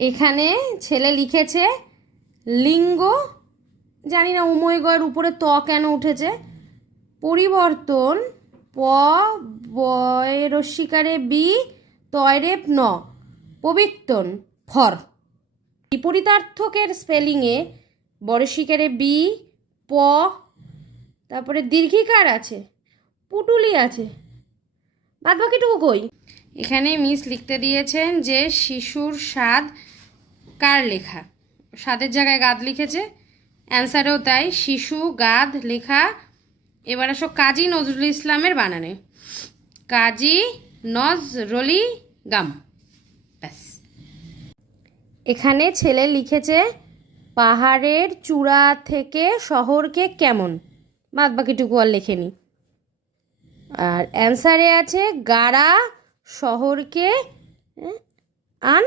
এখানে ছেলে লিখেছে লিঙ্গ, জানি না উময়গয়ের উপরে ত কেন উঠেছে, পরিবর্তন প বয় রস্বীকারে বি তয়রেপ ন পবিত্তন ফর। বিপরীতার্থকের স্পেলিংয়ে বড়শিকারে বি প, তারপরে দীর্ঘিকার আছে, পুটুলি আছে, বাদ বাকিটুকু কই? এখানে মিস লিখতে দিয়েছেন যে শিশুর স্বাদ কার লেখা, স্বাদের জায়গায় গাদ লিখেছে, অ্যান্সারেও তাই, শিশু গাদ লেখা। এবার আসো কাজী নজরুল ইসলামের বানানে, কাজী নজরুলি গাম, ব্যাস। এখানে ছেলে লিখেছে পাহাড়ের চূড়া থেকে শহরকে কেমন, বাদ বাকিটুকু আর লেখেনি। আর অ্যান্সারে আছে গাড়া শহরকে আন